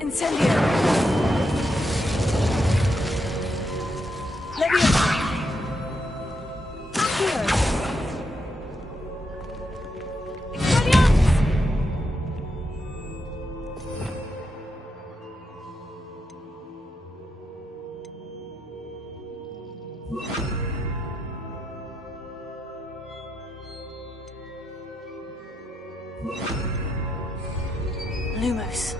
Incendio! Leviosa! Accio! Expelliarmus! Lumos.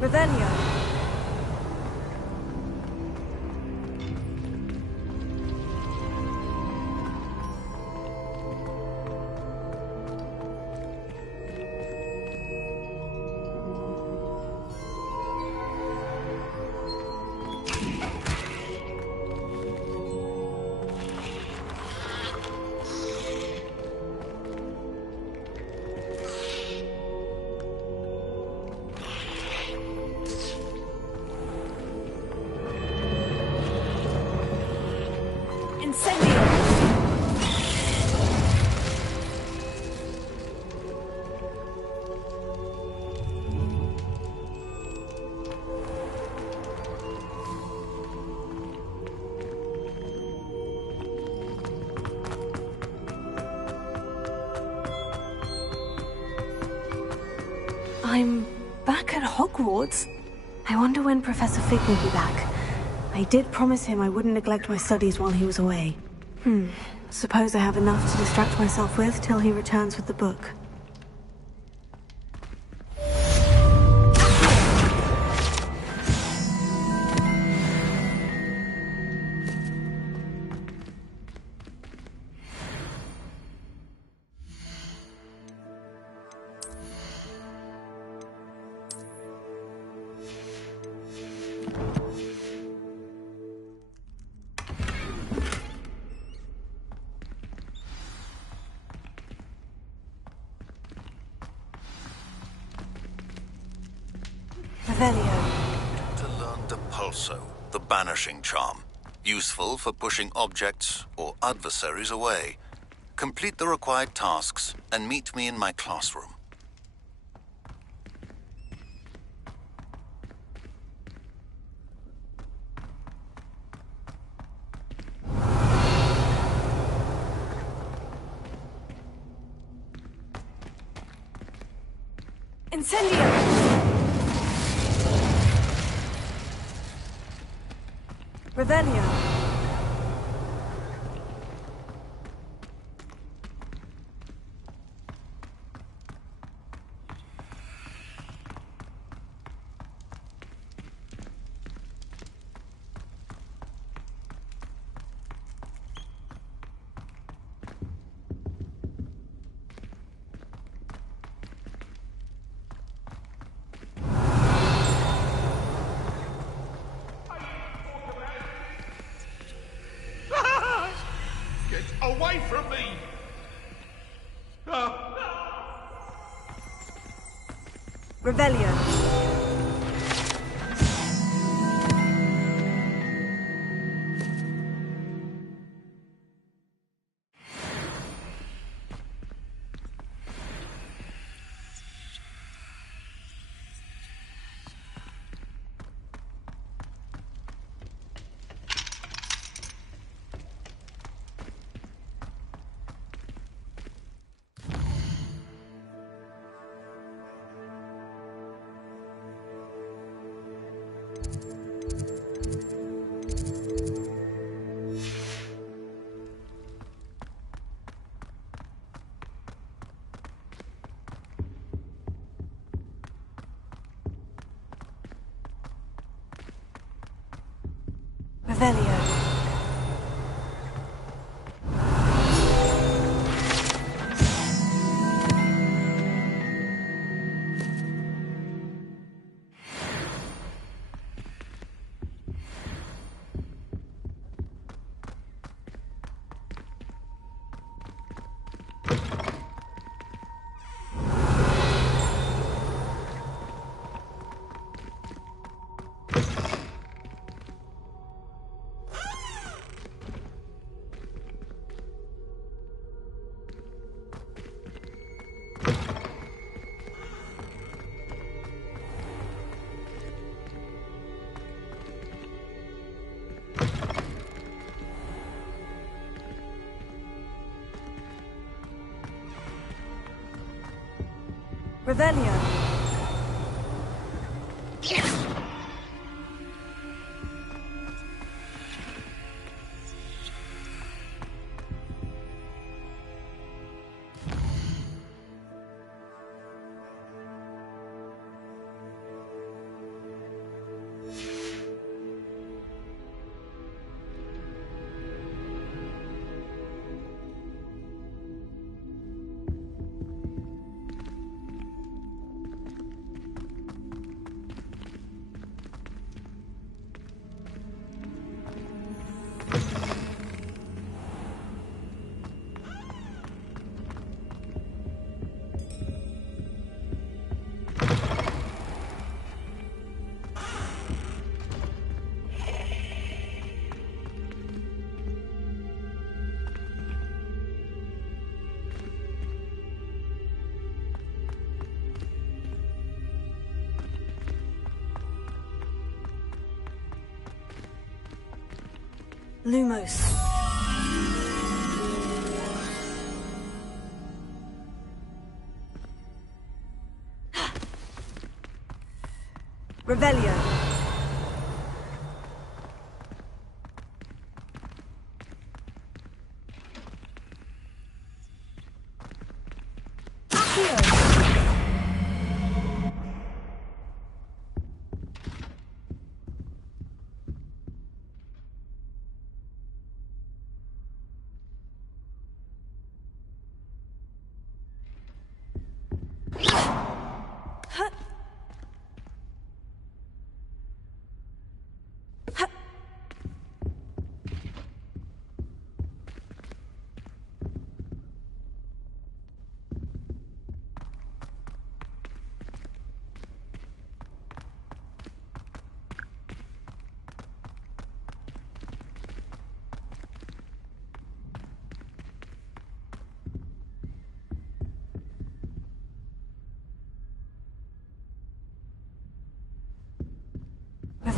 Revelio. I'm back at Hogwarts. I wonder when Professor Fig will be back. I did promise him I wouldn't neglect my studies while he was away. Suppose I have enough to distract myself with till he returns with the book. To learn Depulso, the banishing charm. Useful for pushing objects or adversaries away. Complete the required tasks and meet me in my classroom. Incendio! Revelio. Away from me! Revelio. Revelio. Lumos. Revelio.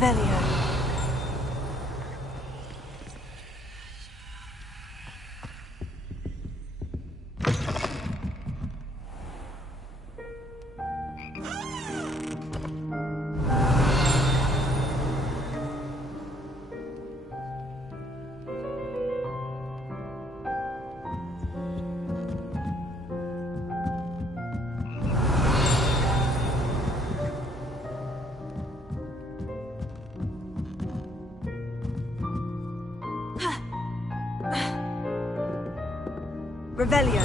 Revelio. Revelio.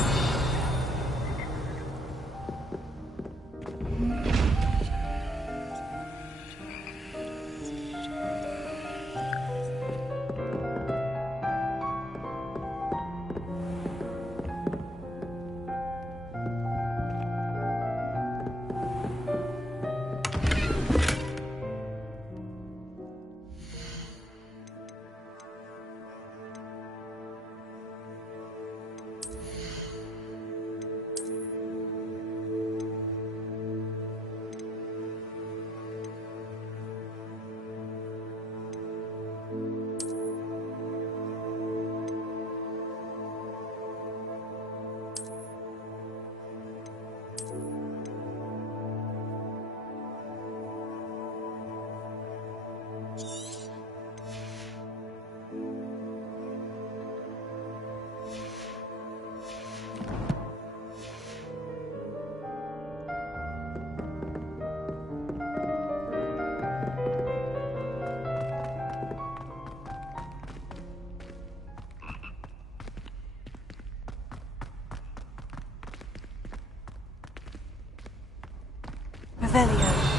Revelio.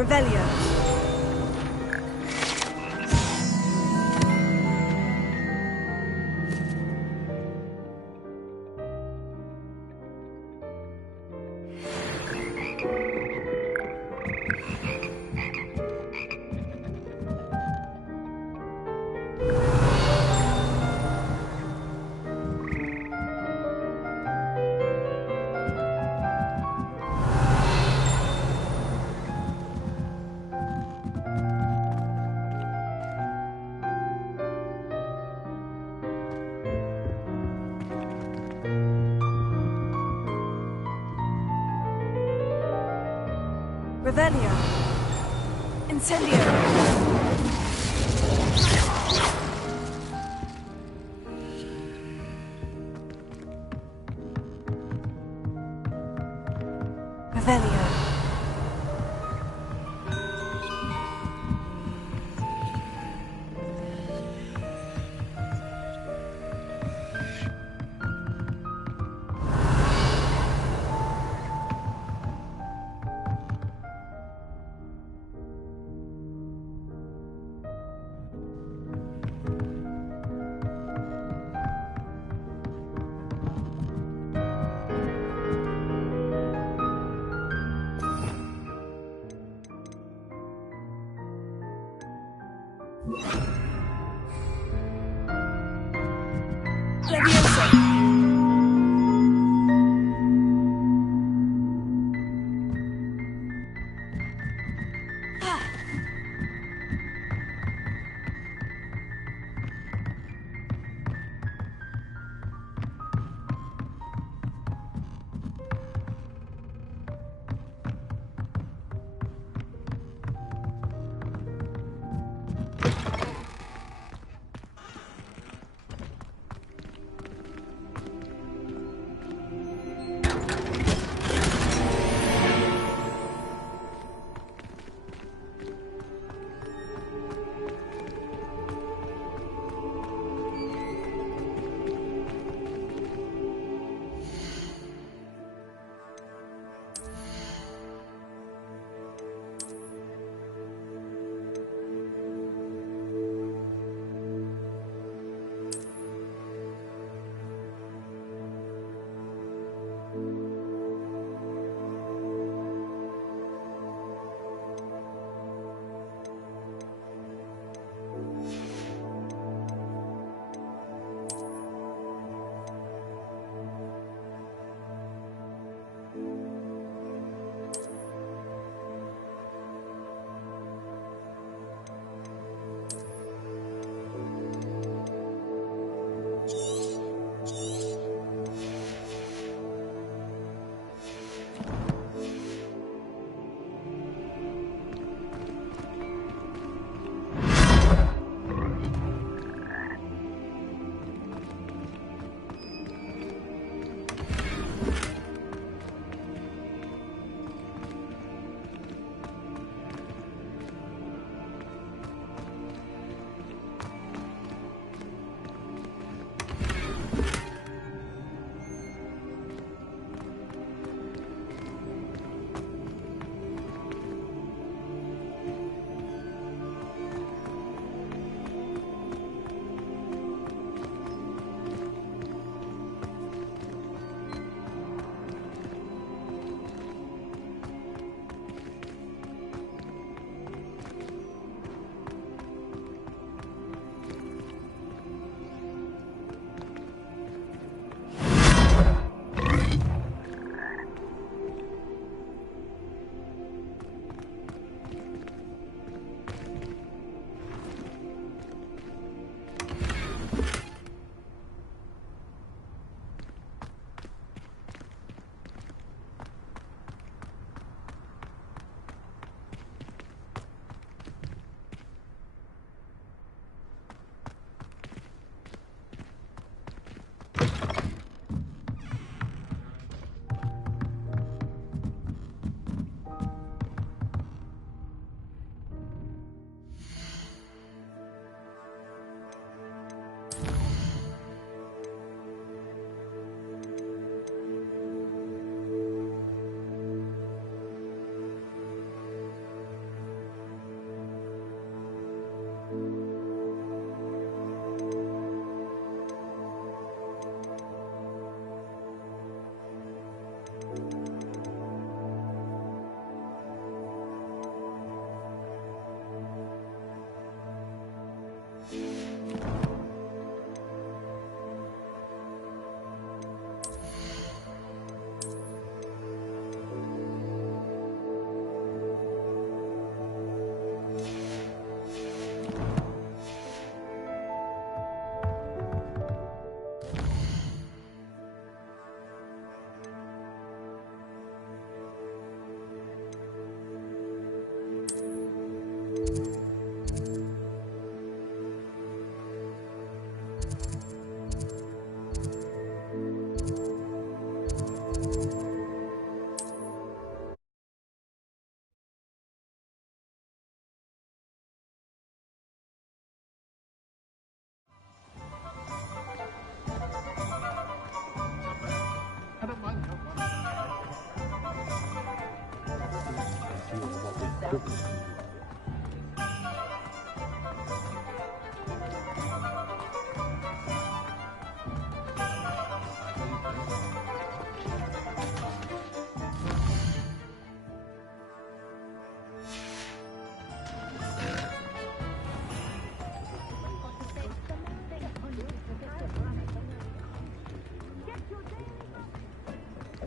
Revelio. Revelio. Incendio. Revelio.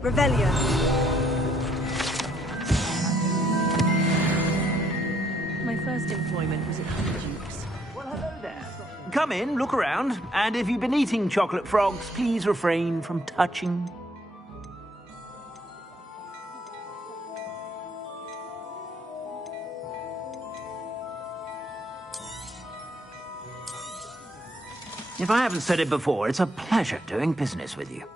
Revelio. My first employment was at Honeydews. Well, hello there. Come in, look around, and if you've been eating chocolate frogs, please refrain from touching. If I haven't said it before, it's a pleasure doing business with you.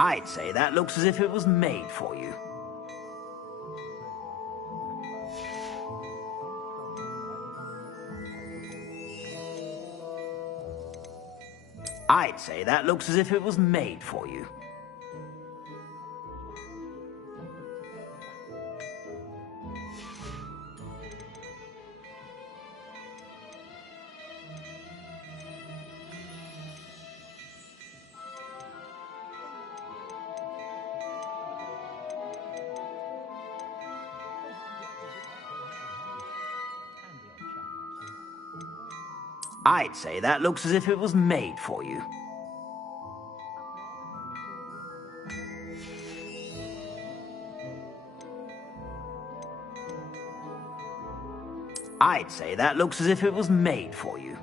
I'd say that looks as if it was made for you. I'd say that looks as if it was made for you. I'd say that looks as if it was made for you. I'd say that looks as if it was made for you.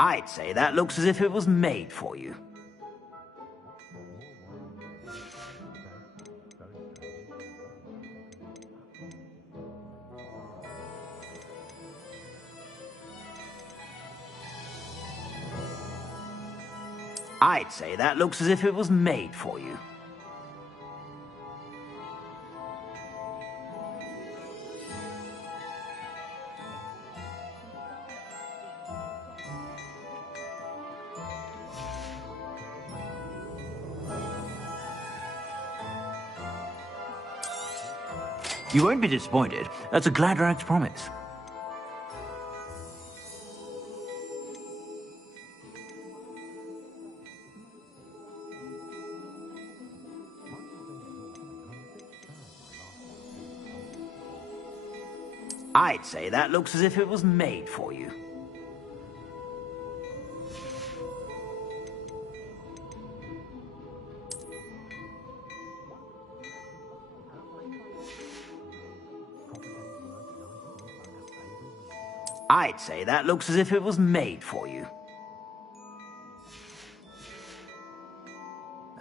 I'd say that looks as if it was made for you. I'd say that looks as if it was made for you. You won't be disappointed. That's a Gladrag's promise. I'd say that looks as if it was made for you. I'd say that looks as if it was made for you.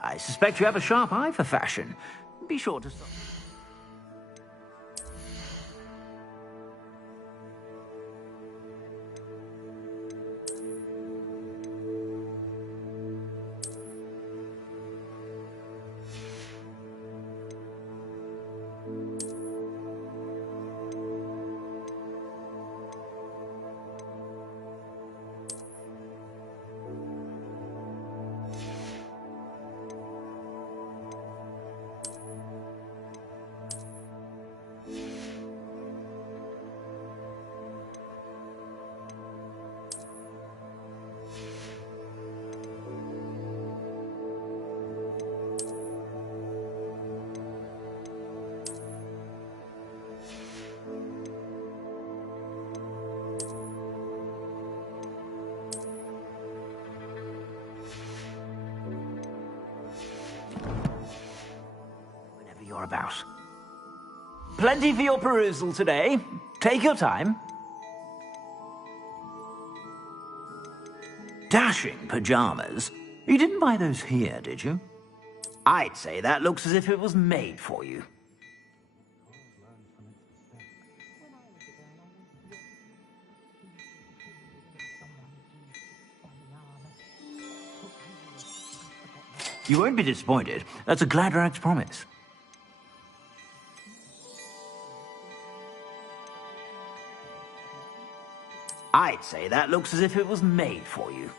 I suspect you have a sharp eye for fashion. Be sure to stop. You're about. Plenty for your perusal today. Take your time. Dashing pajamas. You didn't buy those here, did you? I'd say that looks as if it was made for you. You won't be disappointed. That's a Gladrag's promise. I'd say that looks as if it was made for you.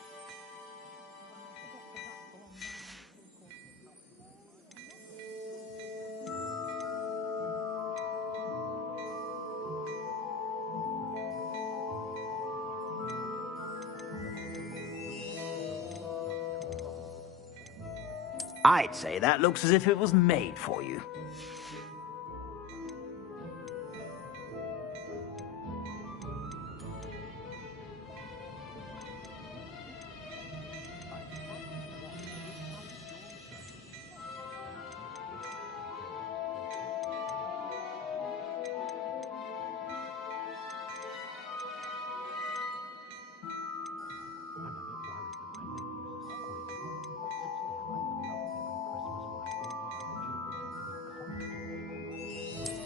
I'd say that looks as if it was made for you.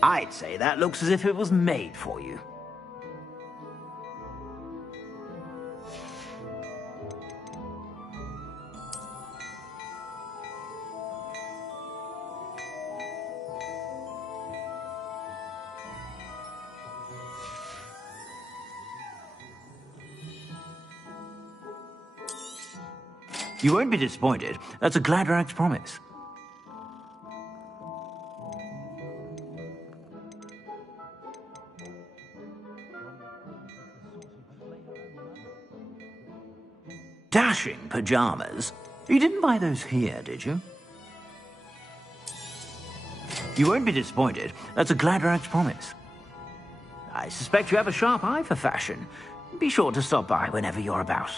I'd say that looks as if it was made for you. You won't be disappointed. That's a Gladrag's promise. Dashing pajamas. You didn't buy those here, did you? You won't be disappointed. That's a Gladrag's promise. I suspect you have a sharp eye for fashion. Be sure to stop by whenever you're about.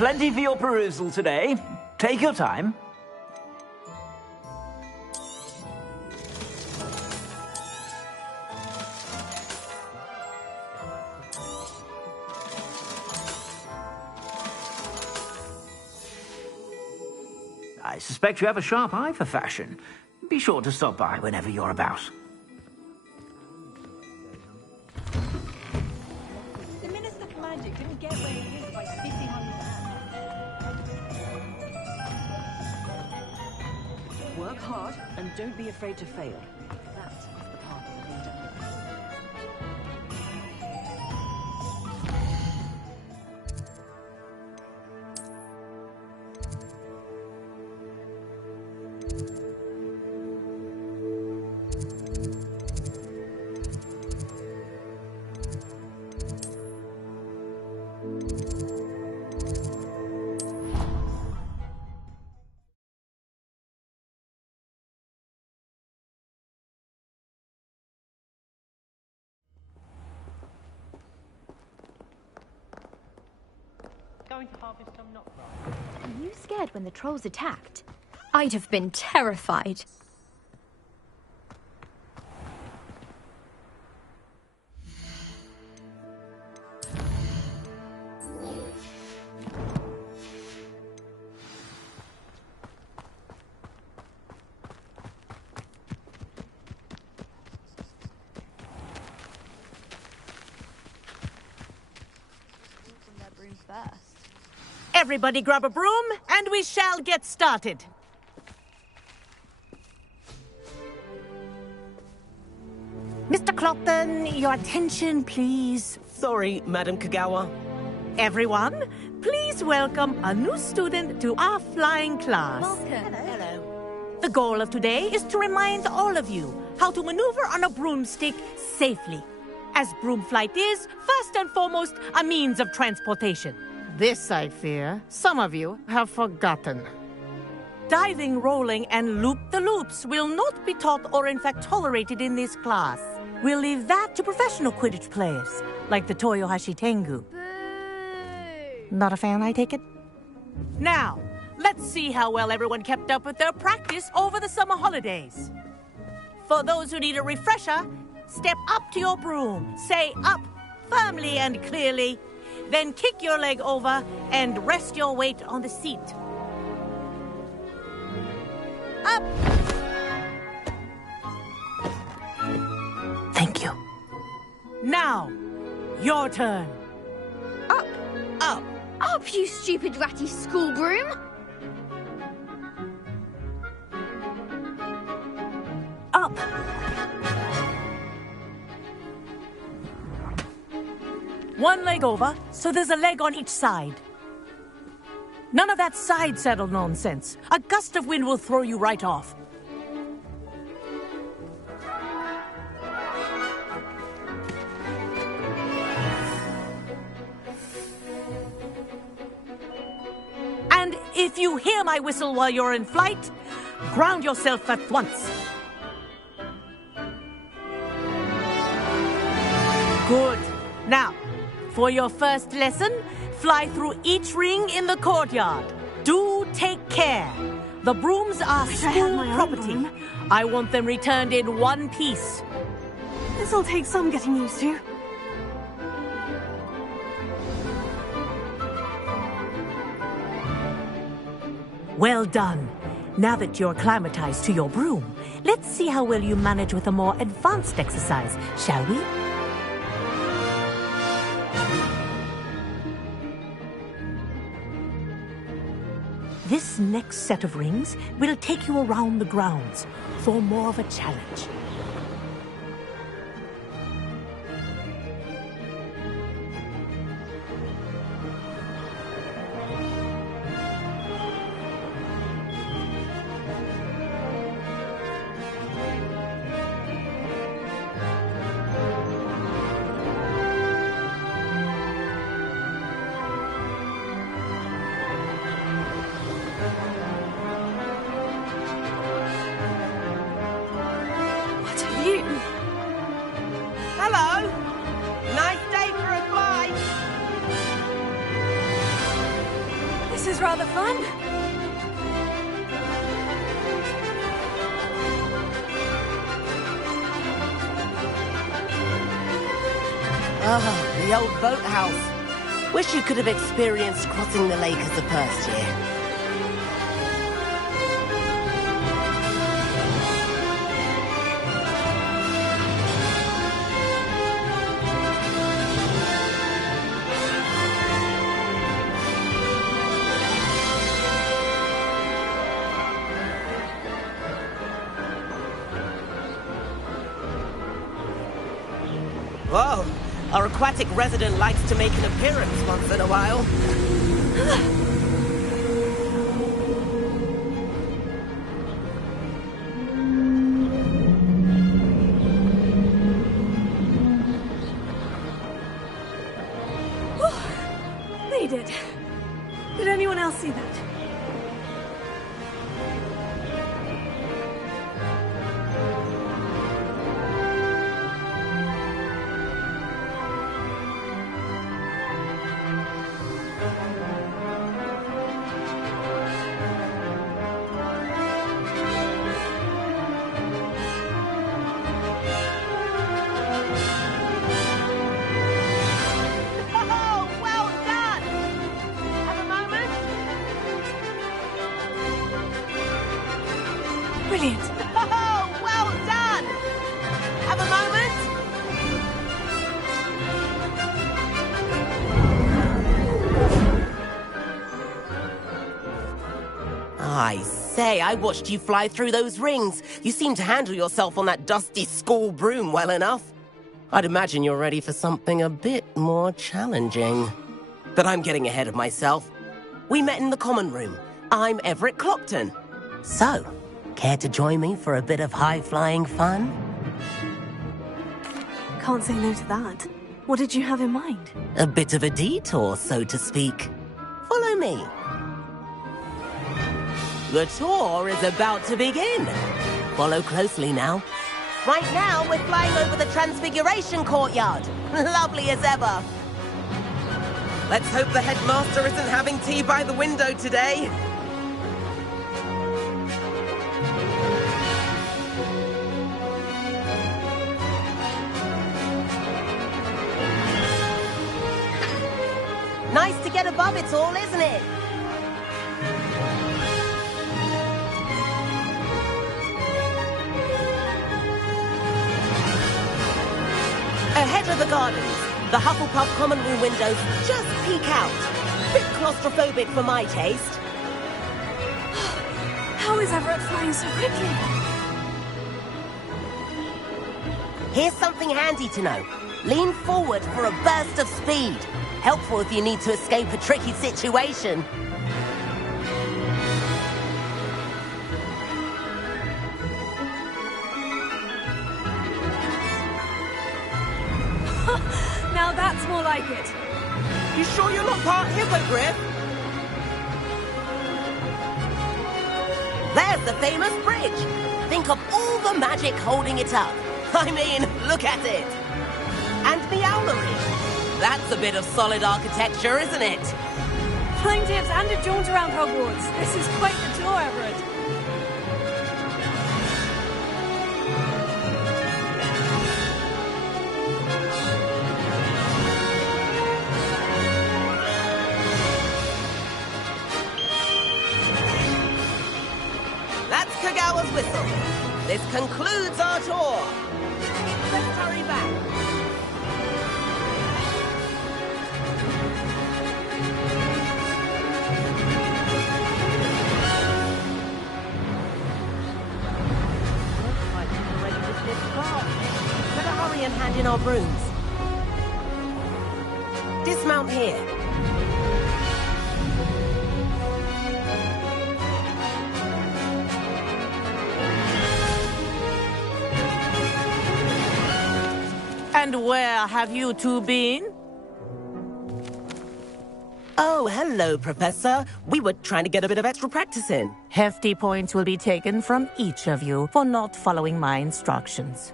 Plenty for your perusal today. Take your time. I suspect you have a sharp eye for fashion. Be sure to stop by whenever you're about. The Minister of Magic didn't get where he is by spitting on his hand. Work hard and don't be afraid to fail. That is the path of the leader. Going to harvest some knot grass. Were you scared when the trolls attacked? I'd have been terrified. Everybody grab a broom, and we shall get started. Mr. Clopton, your attention, please. Sorry, Madam Kagawa. Everyone, please welcome a new student to our flying class. Welcome. Hello. The goal of today is to remind all of you how to maneuver on a broomstick safely, as broom flight is, first and foremost, a means of transportation. This, I fear, some of you have forgotten. Diving, rolling, and loop-the-loops will not be taught or in fact tolerated in this class. We'll leave that to professional Quidditch players, like the Toyohashi Tengu. Boo! Not a fan, I take it? Now, let's see how well everyone kept up with their practice over the summer holidays. For those who need a refresher, step up to your broom, say up firmly and clearly, then kick your leg over and rest your weight on the seat. Up! Thank you. Now, your turn. Up! Up! Up, you stupid ratty school broom! Up! One leg over, so there's a leg on each side. None of that side saddle nonsense. A gust of wind will throw you right off. And if you hear my whistle while you're in flight, ground yourself at once. Good. Now, for your first lesson, fly through each ring in the courtyard. Do take care. The brooms are Wish I had school my own property. broom. I want them returned in one piece. This'll take some getting used to. Well done. Now that you're acclimatized to your broom, let's see how well you manage with a more advanced exercise, shall we? This next set of rings will take you around the grounds for more of a challenge. is rather fun. Ah, the old boathouse. Wish you could have experienced crossing the lake as a first year. Whoa! Our aquatic resident likes to make an appearance once in a while. Made it. Did anyone else see that? Brilliant. Oh, well done! Have a moment? I say, I watched you fly through those rings. You seem to handle yourself on that dusty school broom well enough. I'd imagine you're ready for something a bit more challenging. But I'm getting ahead of myself. We met in the common room. I'm Everett Clopton. So, care to join me for a bit of high-flying fun? Can't say no to that. What did you have in mind? A bit of a detour, so to speak. Follow me. The tour is about to begin. Follow closely now. Right now, we're flying over the Transfiguration Courtyard. Lovely as ever. Let's hope the headmaster isn't having tea by the window today. Nice to get above it all, isn't it? Ahead of the gardens, the Hufflepuff common room windows just peek out. Bit claustrophobic for my taste. How is Everett flying so quickly? Here's something handy to know. Lean forward for a burst of speed. Helpful if you need to escape a tricky situation. Now that's more like it. You sure you're not part hippogriff? There's the famous bridge. Think of all the magic holding it up. I mean, look at it. And the owlery. That's a bit of solid architecture, isn't it? Flying tips and a jaunt around Hogwarts. This is quite the tour, Everett. That's Kagawa's whistle. This concludes our tour. Let's hurry back. Looks like we're ready to flip car. Better hurry and hand in our brooms. Dismount here. And where have you two been? Oh, hello, Professor. We were trying to get a bit of extra practice in. Hefty points will be taken from each of you for not following my instructions.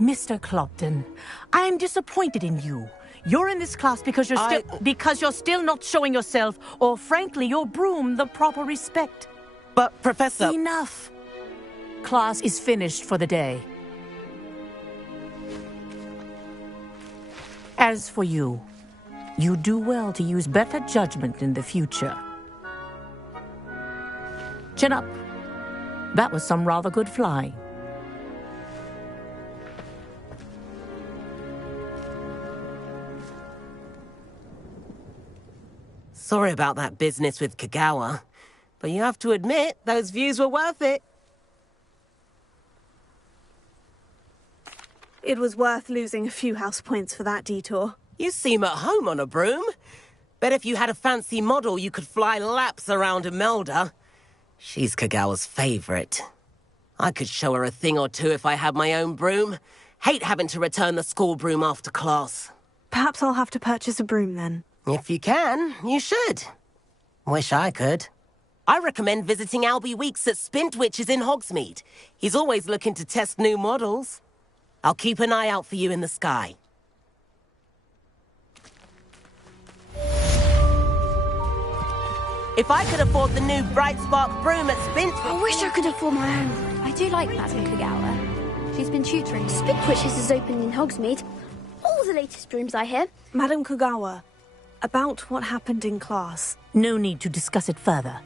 Mr. Clopton, I am disappointed in you. You're in this class because you're still not showing yourself, or frankly, your broom, the proper respect. But, Professor... Enough. Class is finished for the day. As for you, you do well to use better judgment in the future. Chin up. That was some rather good flying. Sorry about that business with Kagawa, but you have to admit, those views were worth it. It was worth losing a few house points for that detour. You seem at home on a broom. Bet if you had a fancy model, you could fly laps around Imelda. She's Kagawa's favorite. I could show her a thing or two if I had my own broom. Hate having to return the school broom after class. Perhaps I'll have to purchase a broom then. If you can, you should. Wish I could. I recommend visiting Albie Weeks at Spintwitches in Hogsmeade. He's always looking to test new models. I'll keep an eye out for you in the sky. If I could afford the new Bright Spark broom at Spintwitches... I wish I could afford my own. I do like Madame Kagawa. She's been tutoring. Spintwitches is open in Hogsmeade. All the latest brooms, I hear. Madame Kagawa, about what happened in class. No need to discuss it further.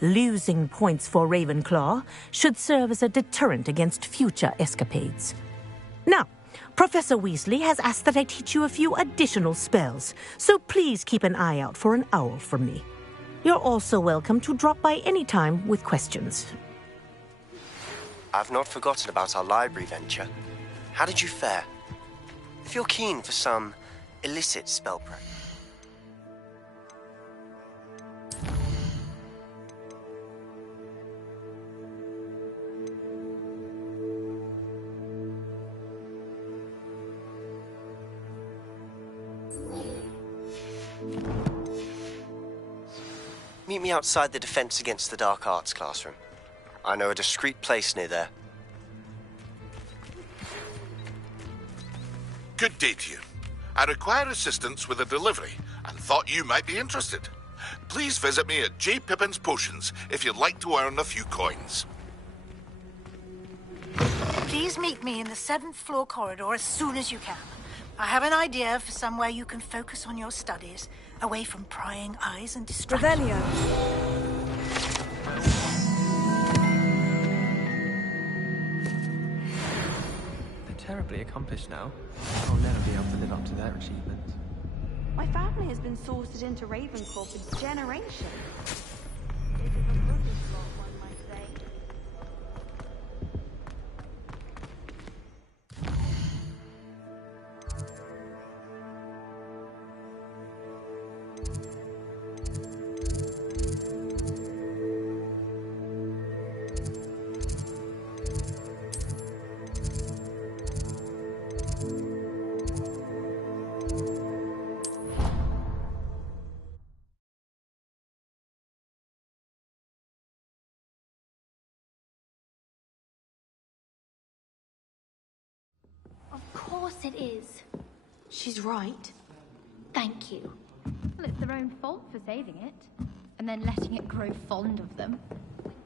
Losing points for Ravenclaw should serve as a deterrent against future escapades. Now, Professor Weasley has asked that I teach you a few additional spells, so please keep an eye out for an owl from me. You're also welcome to drop by any time with questions. I've not forgotten about our library venture. How did you fare? If you're keen for some illicit spell practice. Meet me outside the Defense Against the Dark Arts classroom. I know a discreet place near there. Good day to you. I require assistance with a delivery and thought you might be interested. Please visit me at J. Pippin's Potions if you'd like to earn a few coins. Please meet me in the 7th floor corridor as soon as you can. I have an idea for somewhere you can focus on your studies, away from prying eyes and distractions. Revelio. They're terribly accomplished now. I'll never be able to live up to their achievements. My family has been sorted into Ravenclaw for generations. It is a British lot, one might say. Of course it is. She's right. Thank you. Well, it's their own fault for saving it. And then letting it grow fond of them.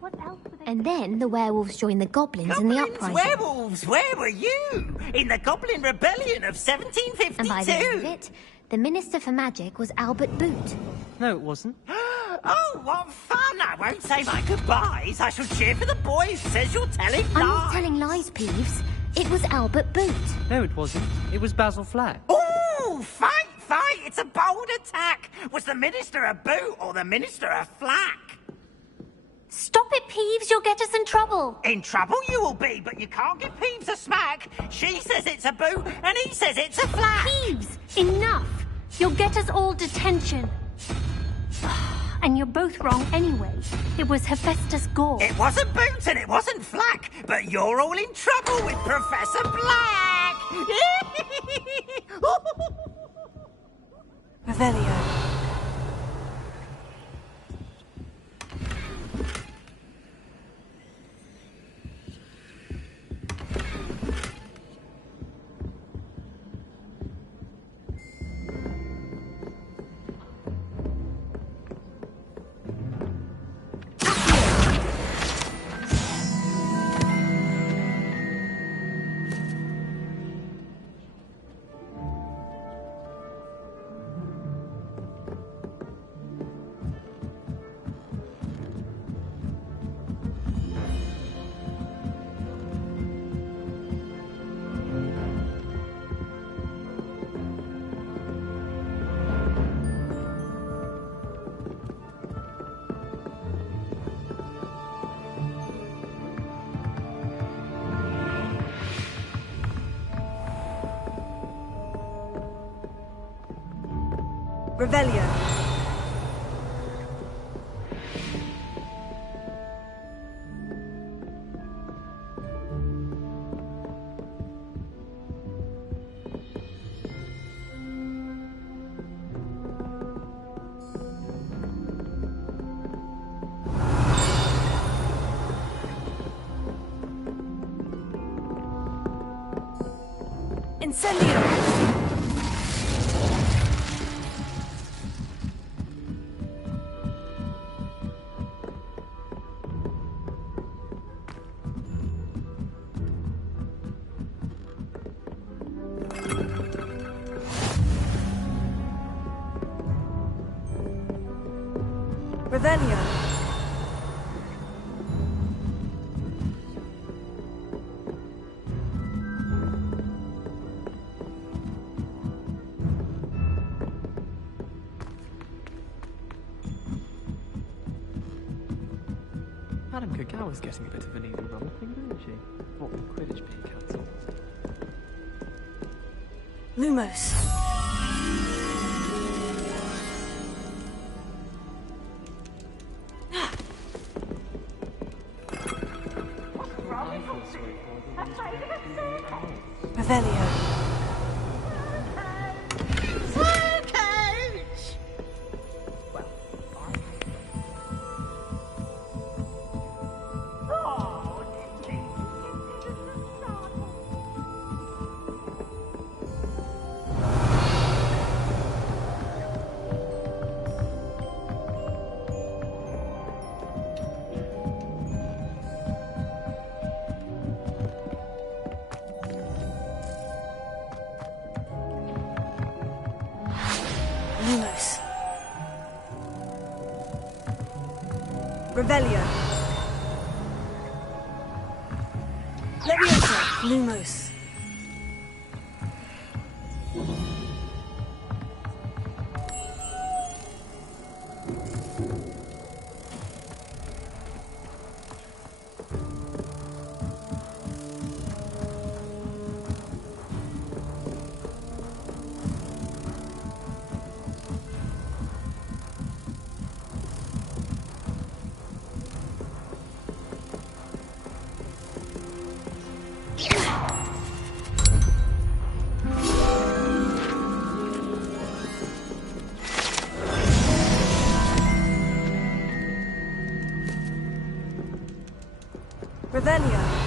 What else were they... And then the werewolves joined the goblins in the uprising. Werewolves, where were you? In the Goblin Rebellion of 1752. And by the end of it, the Minister for Magic was Albert Boot. No, it wasn't. Oh, what fun! I won't say my goodbyes. I shall cheer for the boy who says you're telling lies. I'm not telling lies, Peeves. It was Albert Boot. No, it wasn't. It was Basil Flack. Ooh, fight! It's a bold attack. Was the Minister a boot or the Minister a flack? Stop it, Peeves. You'll get us in trouble. In trouble you will be, but you can't give Peeves a smack. She says it's a boot and he says it's a flack. Peeves, enough. You'll get us all detention. And you're both wrong anyway. It was Hephaestus Gore. It wasn't boot and it wasn't flack, but you're all in trouble with Professor Black. Revelio. Revelio. Incendio! Revelio. Madam Kagawa's getting a bit of an easy run of things, isn't she? What with Quidditch being cancelled. Lumos. Revelio. Lumos. Revelio. Leviosa. Lumos. Revelio.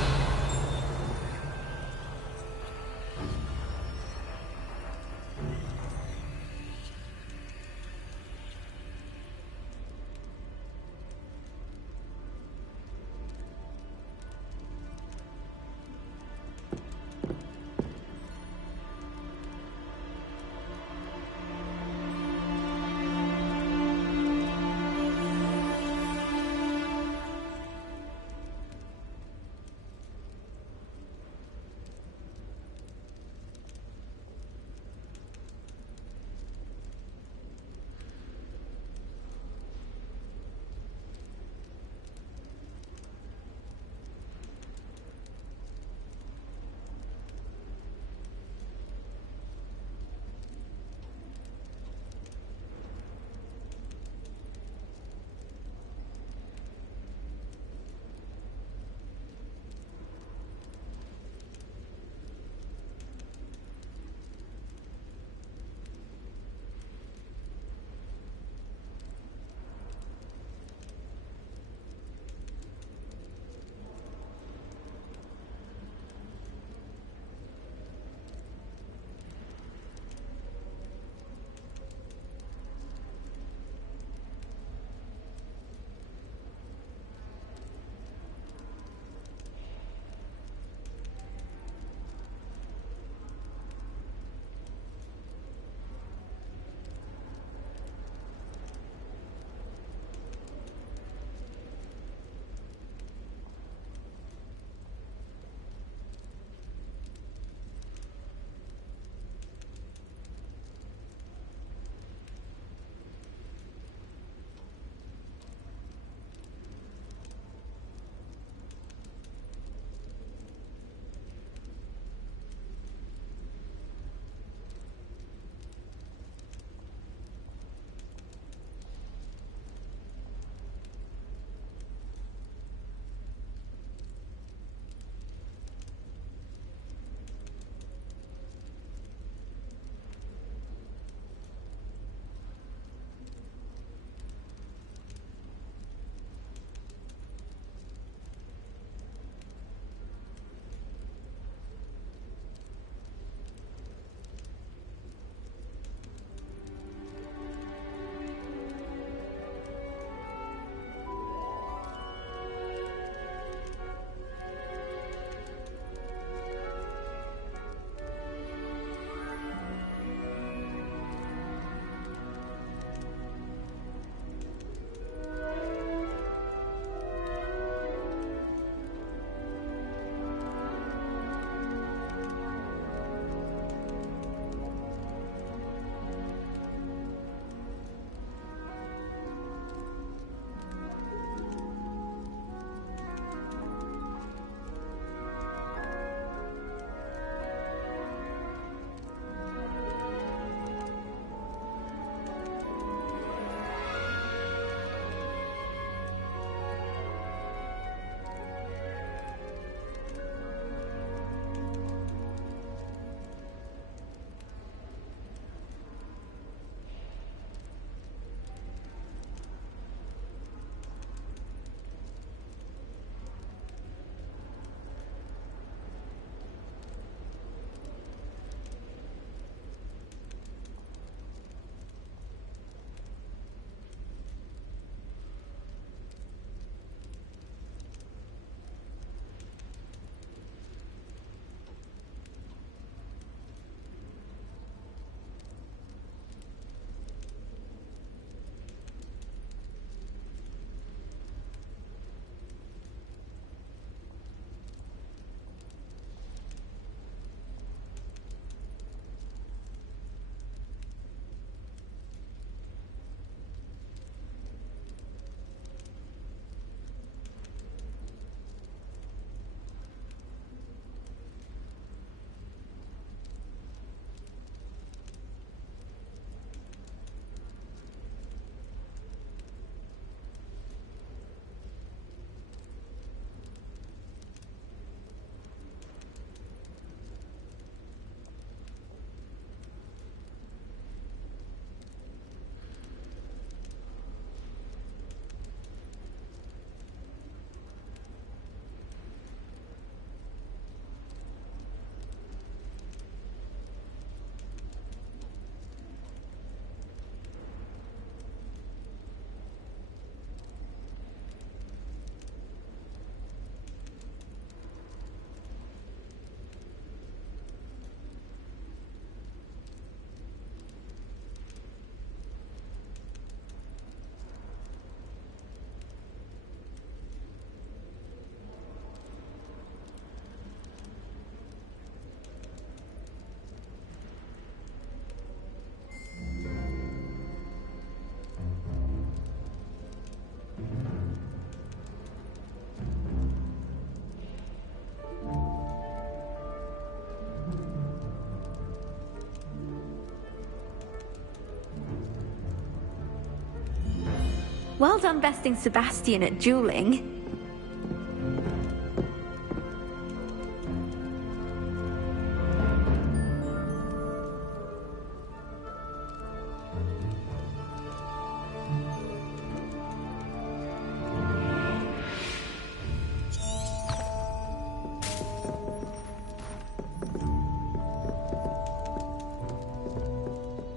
Well done besting Sebastian at dueling.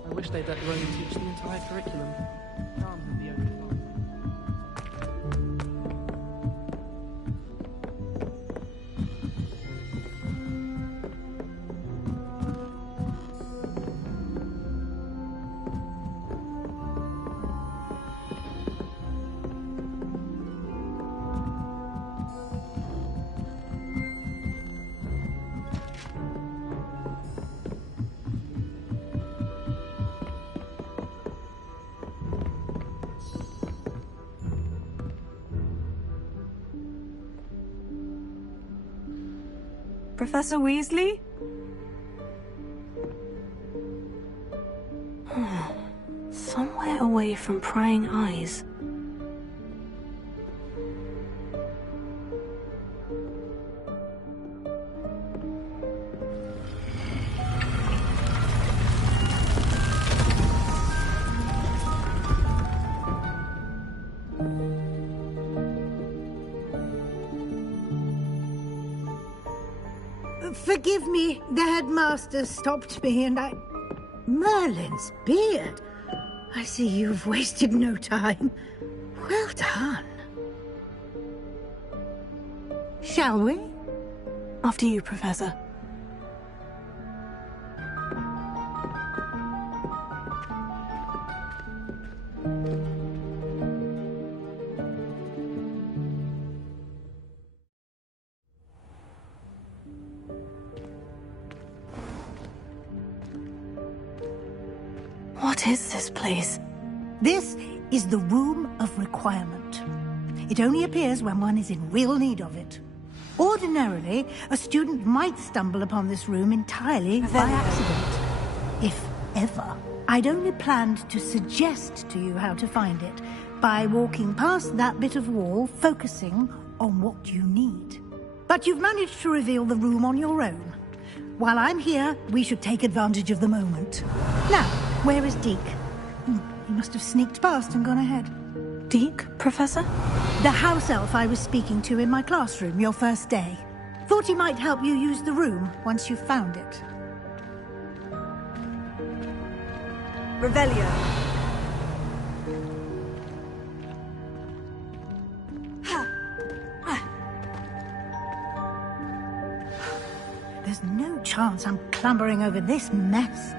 I wish they'd let Rome teach the entire curriculum. Rather than the only class. Professor Weasley? Somewhere away from prying eyes. Forgive me, the headmaster stopped me and I... Merlin's beard. I see you've wasted no time. Well done. Shall we? After you, Professor. What is this place? This is the Room of Requirement. It only appears when one is in real need of it. Ordinarily, a student might stumble upon this room entirely by accident. If ever. I'd only planned to suggest to you how to find it by walking past that bit of wall, focusing on what you need. But you've managed to reveal the room on your own. While I'm here, we should take advantage of the moment. Now, where is Deke? He must have sneaked past and gone ahead. Deke, Professor? The house elf I was speaking to in my classroom your first day. Thought he might help you use the room once you've found it. Revelio. There's no chance I'm clambering over this mess.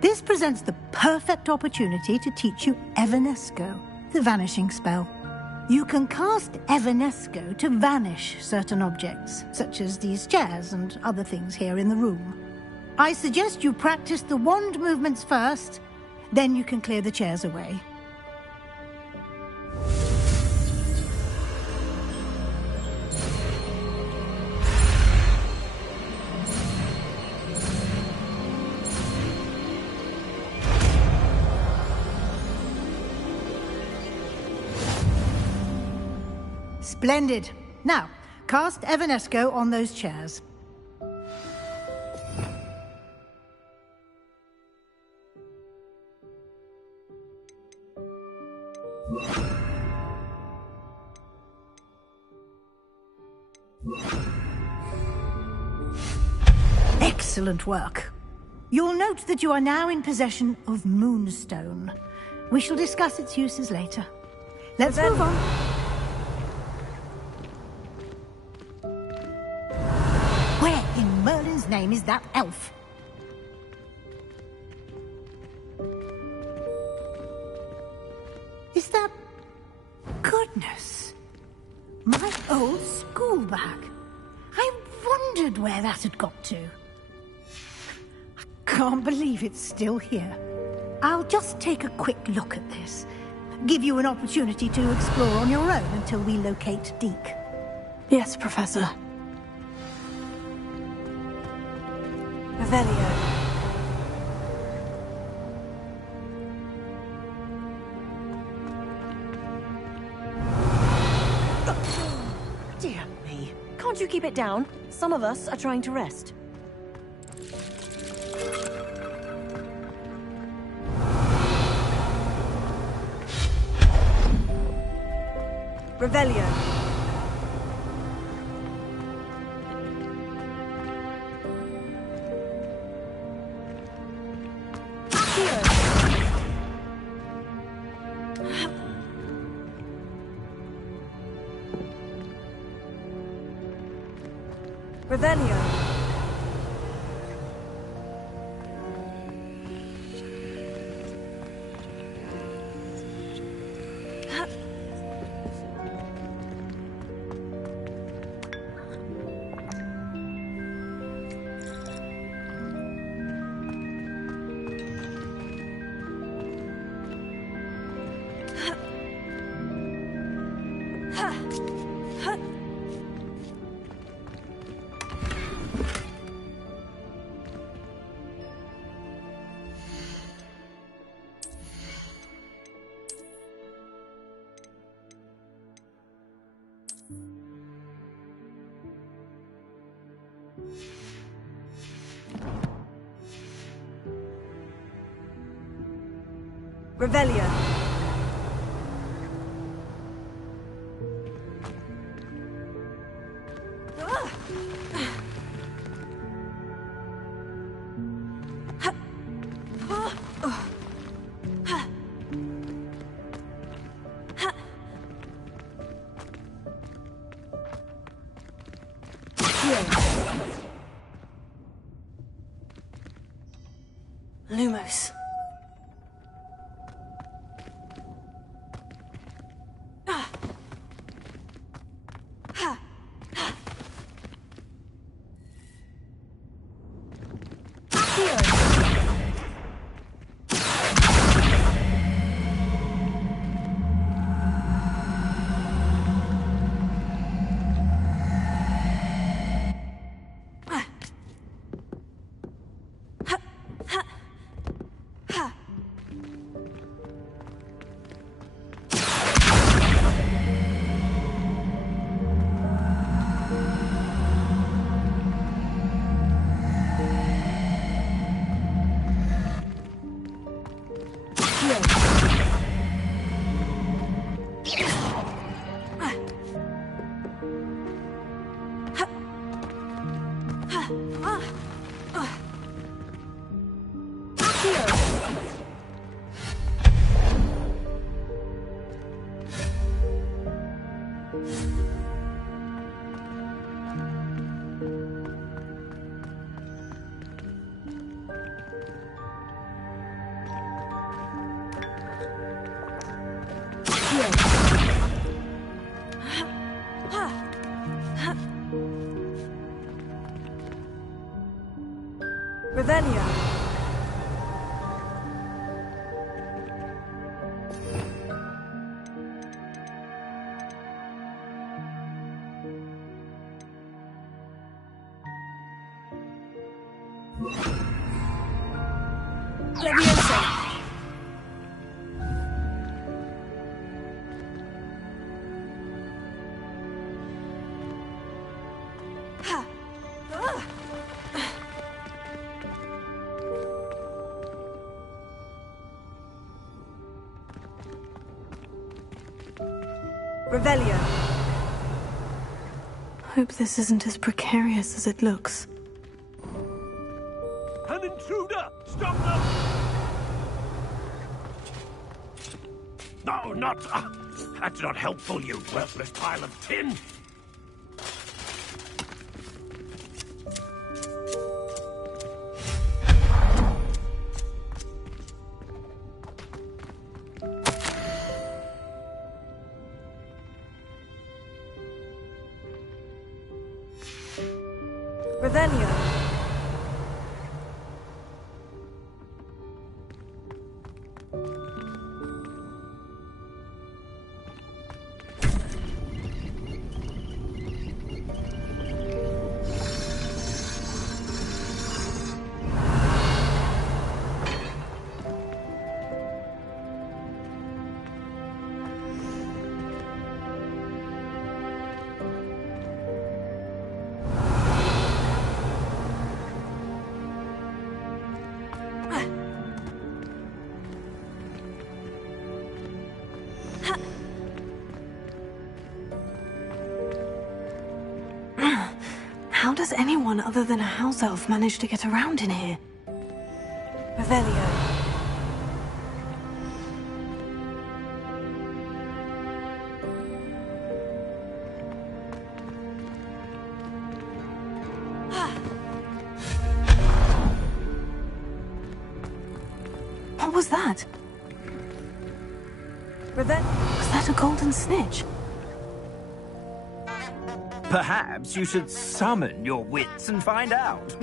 This presents the perfect opportunity to teach you Evanesco, the vanishing spell. You can cast Evanesco to vanish certain objects, such as these chairs and other things here in the room. I suggest you practice the wand movements first, then you can clear the chairs away. Splendid. Now, cast Evanesco on those chairs. Excellent work. You'll note that you are now in possession of Moonstone. We shall discuss its uses later. Let's move on. Where in Merlin's name is that elf? Is that... Goodness. My old school bag. I wondered where that had got to. I can't believe it's still here. I'll just take a quick look at this. Give you an opportunity to explore on your own until we locate Deke. Yes, Professor. Revelio. keep it down. Some of us are trying to rest. Revelio. Revelio. Revelio. Lumos. Revelio. Leviosa. Revelio. Hope this isn't as precarious as it looks. An intruder! Stop them! No, not... that's not helpful, you worthless pile of tin! Revelio. does anyone other than a house elf manage to get around in here? Revelio. What was that? Was that a golden snitch? Perhaps you should summon your wits and find out.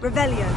Revelio.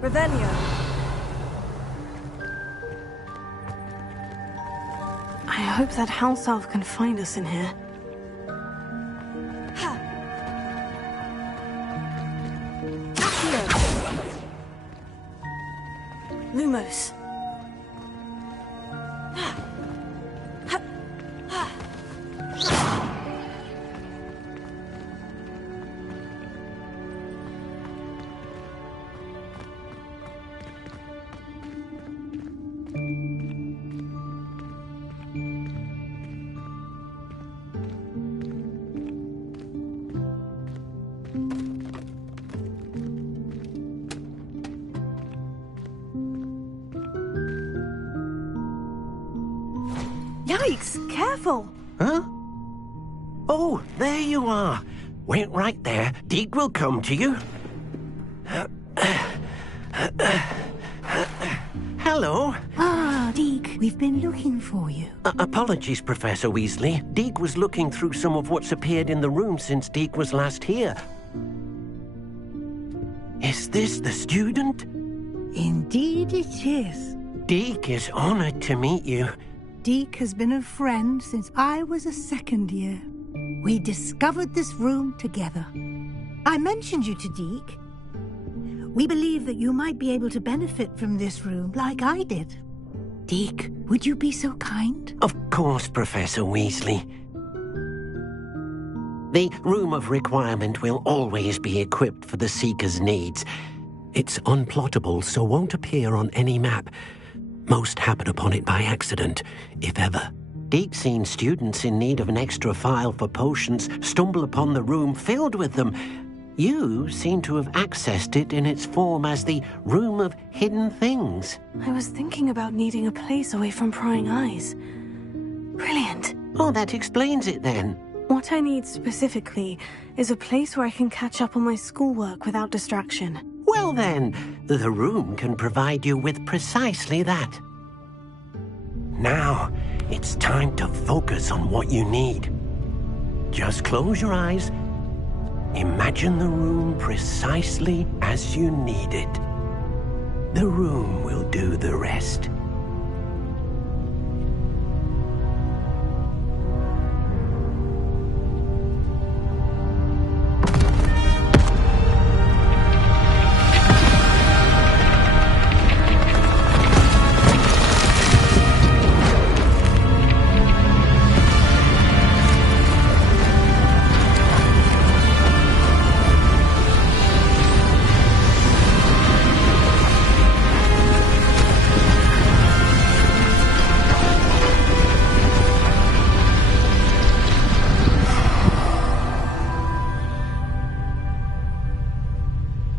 Revelio. I hope that house elf can find us in here. Lumos. Yikes! Careful! Huh? Oh, there you are. Wait right there. Deke will come to you. Hello. Ah, Deke, we've been looking for you. Apologies, Professor Weasley. Deke was looking through some of what's appeared in the room since Deke was last here. Is this the student? Indeed it is. Deke is honored to meet you. Deke has been a friend since I was a second year. We discovered this room together. I mentioned you to Deke. We believe that you might be able to benefit from this room like I did. Deke, would you be so kind? Of course, Professor Weasley. The Room of Requirement will always be equipped for the Seeker's needs. It's unplottable, so won't appear on any map. Most happen upon it by accident, if ever. Deke's seen students in need of an extra file for potions stumble upon the room filled with them. You seem to have accessed it in its form as the Room of Hidden Things. I was thinking about needing a place away from prying eyes. Brilliant. Oh, that explains it then. What I need specifically is a place where I can catch up on my schoolwork without distraction. Well then, the room can provide you with precisely that. Now, it's time to focus on what you need. Just close your eyes. Imagine the room precisely as you need it. The room will do the rest.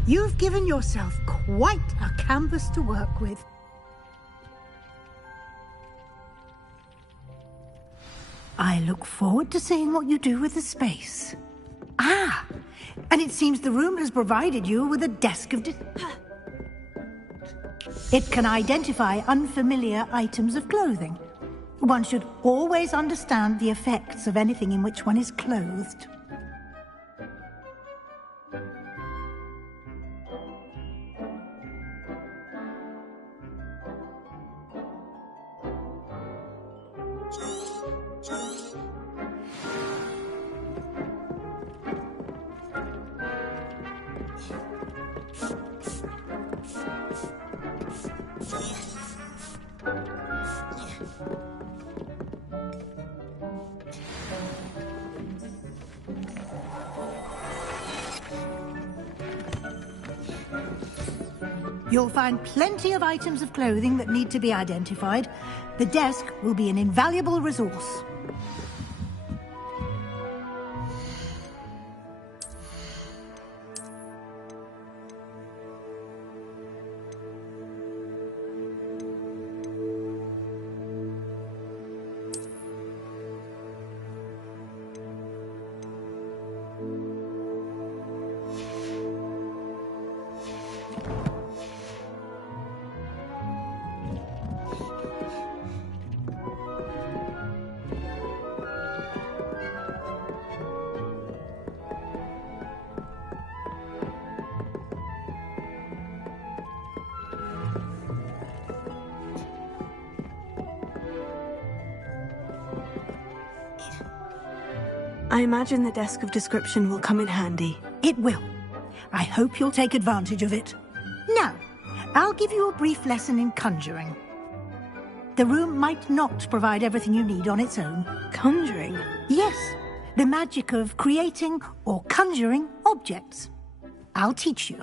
You've given yourself quite a canvas to work with. I look forward to seeing what you do with the space. Ah, and it seems the room has provided you with a desk of... It can identify unfamiliar items of clothing. One should always understand the effects of anything in which one is clothed. You'll find plenty of items of clothing that need to be identified. The desk will be an invaluable resource. I imagine the desk of description will come in handy. It will. I hope you'll take advantage of it. Now, I'll give you a brief lesson in conjuring. The room might not provide everything you need on its own. Conjuring? Yes, the magic of creating or conjuring objects. I'll teach you.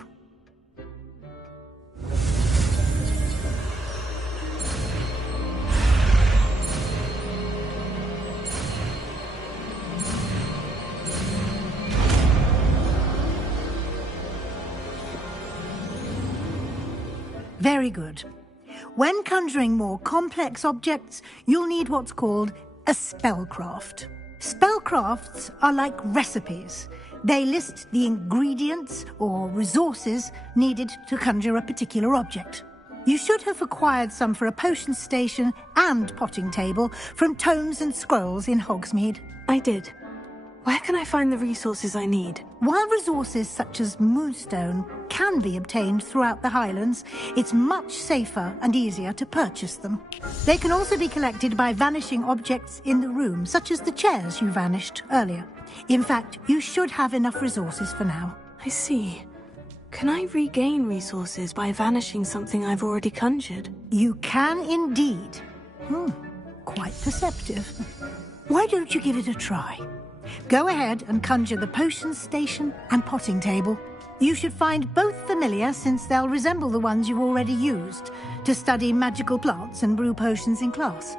Very good. When conjuring more complex objects, you'll need what's called a spellcraft. Spellcrafts are like recipes. They list the ingredients or resources needed to conjure a particular object. You should have acquired some for a potion station and potting table from tomes and scrolls in Hogsmeade. I did. Where can I find the resources I need? While resources such as moonstone can be obtained throughout the Highlands, it's much safer and easier to purchase them. They can also be collected by vanishing objects in the room, such as the chairs you vanished earlier. In fact, you should have enough resources for now. I see. Can I regain resources by vanishing something I've already conjured? You can indeed. Quite perceptive. Why don't you give it a try? Go ahead and conjure the potion station and potting table. You should find both familiar, since they'll resemble the ones you've already used to study magical plants and brew potions in class.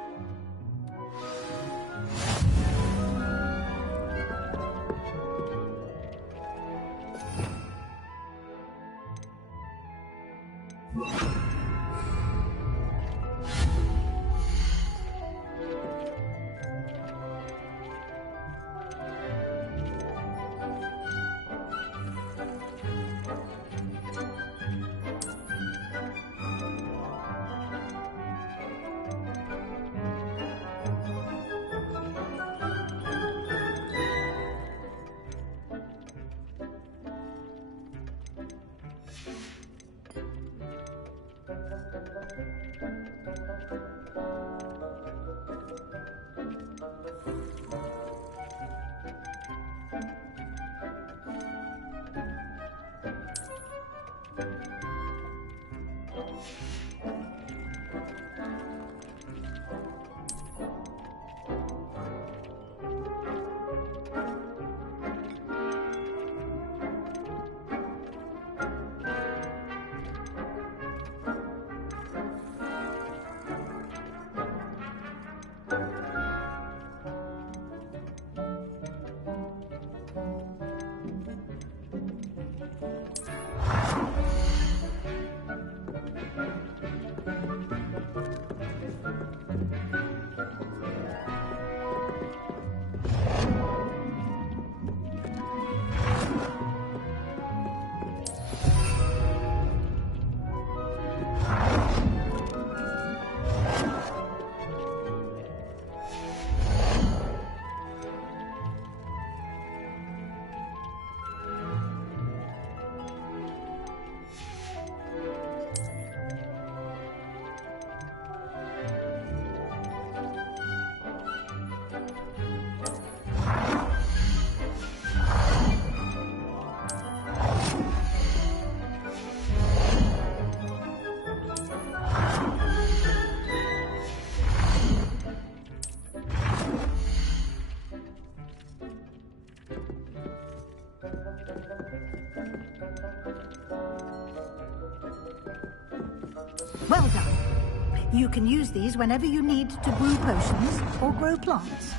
You can use these whenever you need to brew potions or grow plants.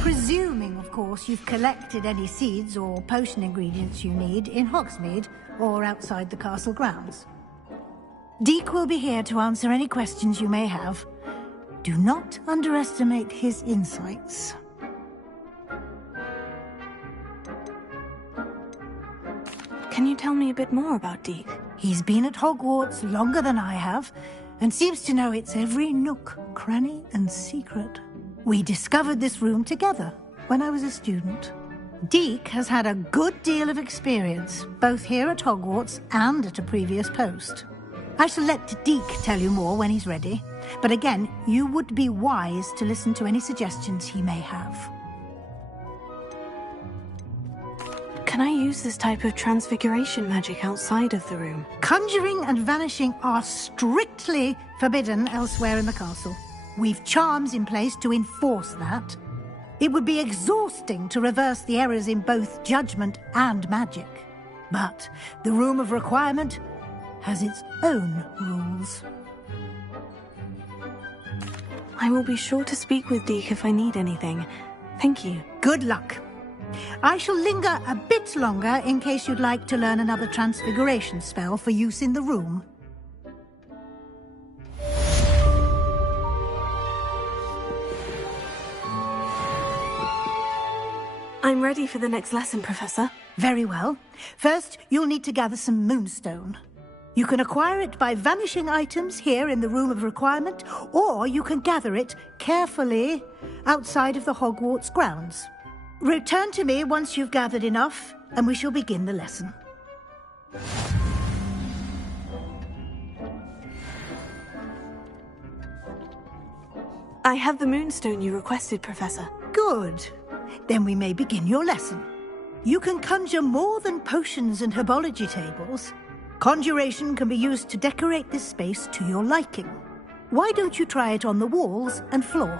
Presuming, of course, you've collected any seeds or potion ingredients you need in Hogsmeade or outside the castle grounds. Deek will be here to answer any questions you may have. Do not underestimate his insights. Can you tell me a bit more about Deek? He's been at Hogwarts longer than I have, and seems to know its every nook, cranny, and secret. We discovered this room together when I was a student. Deek has had a good deal of experience, both here at Hogwarts and at a previous post. I shall let Deek tell you more when he's ready, but again, you would be wise to listen to any suggestions he may have. Can I use this type of transfiguration magic outside of the room? Conjuring and vanishing are strictly forbidden elsewhere in the castle. We've charms in place to enforce that. It would be exhausting to reverse the errors in both judgment and magic. But the Room of Requirement has its own rules. I will be sure to speak with Deek if I need anything. Thank you. Good luck. I shall linger a bit longer in case you'd like to learn another transfiguration spell for use in the room. I'm ready for the next lesson, Professor. Very well. First, you'll need to gather some moonstone. You can acquire it by vanishing items here in the Room of Requirement, or you can gather it carefully outside of the Hogwarts grounds. Return to me once you've gathered enough, and we shall begin the lesson. I have the moonstone you requested, Professor. Good. Then we may begin your lesson. You can conjure more than potions and herbology tables. Conjuration can be used to decorate this space to your liking. Why don't you try it on the walls and floor?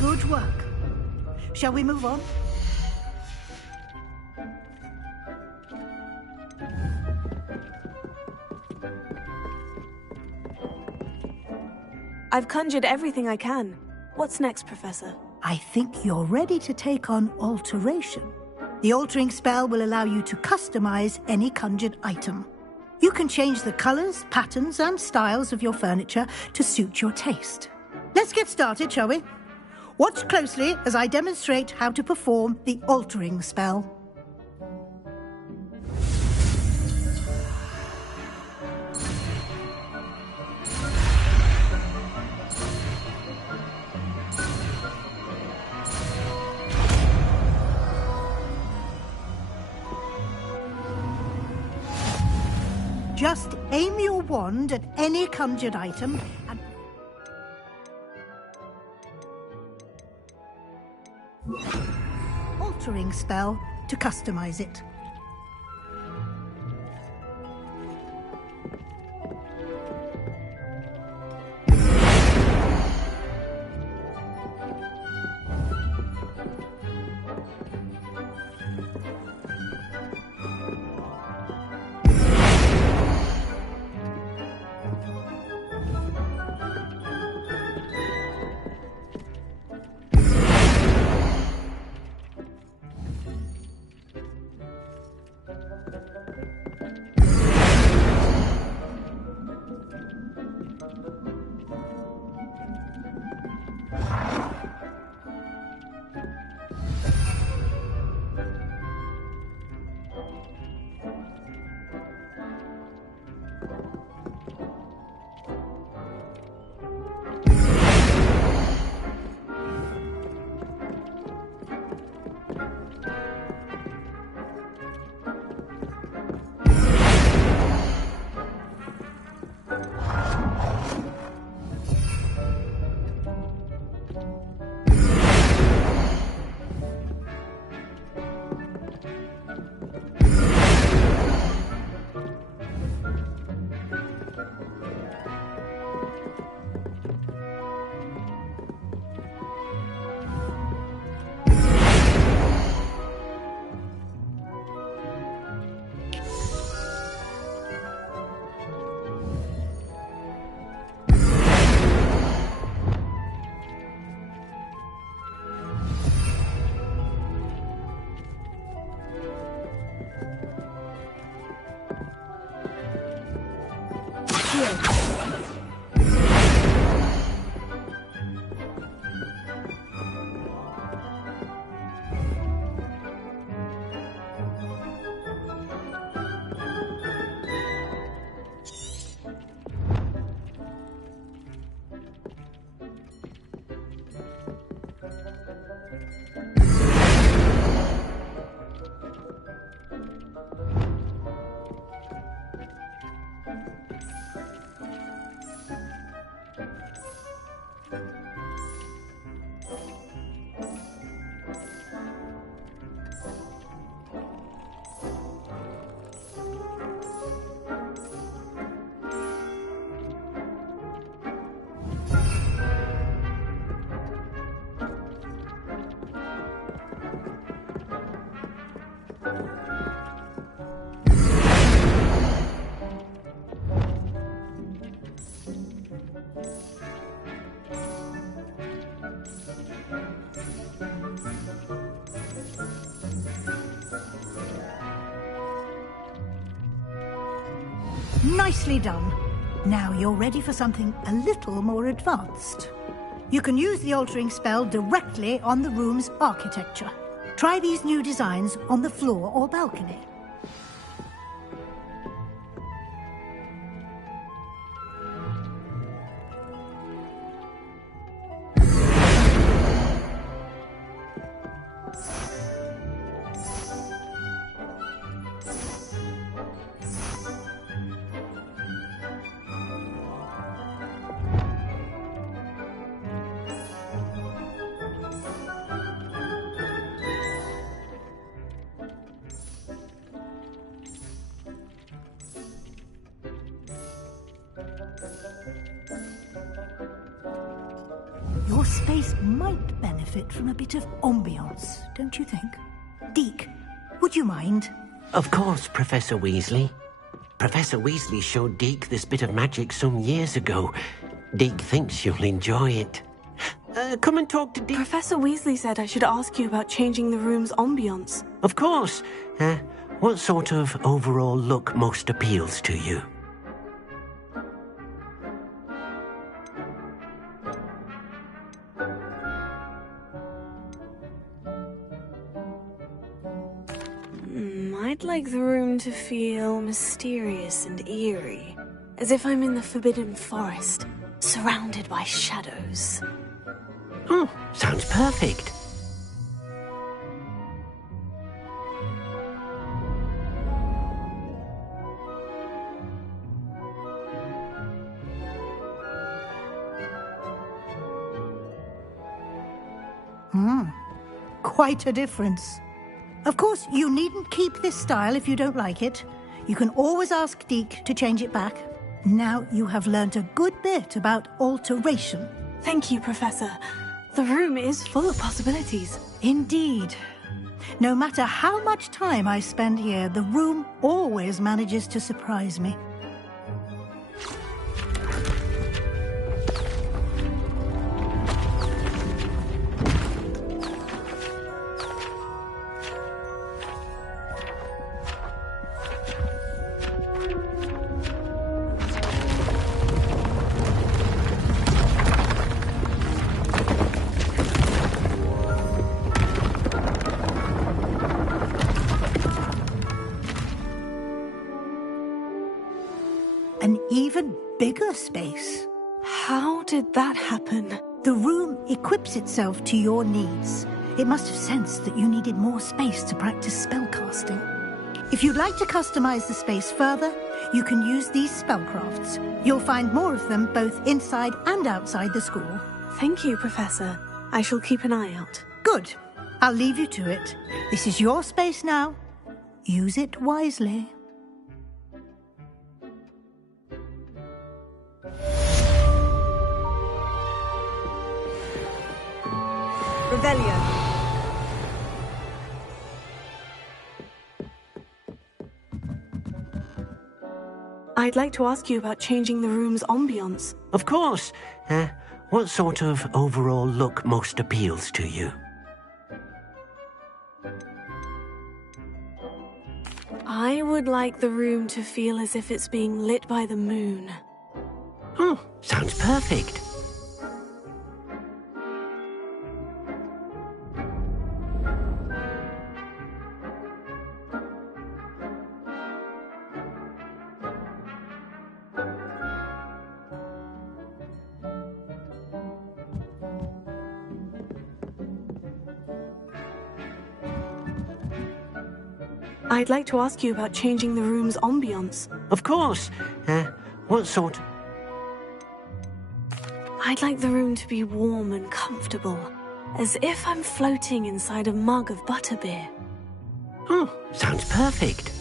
Good work. Shall we move on? I've conjured everything I can. What's next, Professor? I think you're ready to take on alteration. The altering spell will allow you to customize any conjured item. You can change the colors, patterns, and styles of your furniture to suit your taste. Let's get started, shall we? Watch closely as I demonstrate how to perform the altering spell. Just aim your wand at any conjured item and... altering spell to customize it. Nicely done. Now you're ready for something a little more advanced. You can use the altering spell directly on the room's architecture. Try these new designs on the floor or balcony. space might benefit from a bit of ambiance, don't you think? Deke, would you mind? Of course, Professor Weasley. Professor Weasley showed Deke this bit of magic some years ago. Deke thinks you'll enjoy it. Come and talk to Deke. Professor Weasley said I should ask you about changing the room's ambiance. Of course. What sort of overall look most appeals to you? I'd like the room to feel mysterious and eerie, as if I'm in the Forbidden Forest, surrounded by shadows. Oh, sounds perfect. Quite a difference. Of course, you needn't keep this style if you don't like it. You can always ask Deke to change it back. Now you have learnt a good bit about alteration. Thank you, Professor. The room is full of possibilities. Indeed. No matter how much time I spend here, the room always manages to surprise me. An even bigger space. How did that happen? The room equips itself to your needs. It must have sensed that you needed more space to practice spellcasting. If you'd like to customize the space further, you can use these spellcrafts. You'll find more of them both inside and outside the school. Thank you, Professor. I shall keep an eye out. Good. I'll leave you to it. This is your space now. Use it wisely. Revelio. I'd like to ask you about changing the room's ambiance. Of course. What sort of overall look most appeals to you? I would like the room to feel as if it's being lit by the moon. Oh, sounds perfect. I'd like to ask you about changing the room's ambiance. Of course. What sort? I'd like the room to be warm and comfortable, as if I'm floating inside a mug of butterbeer. Oh, sounds perfect.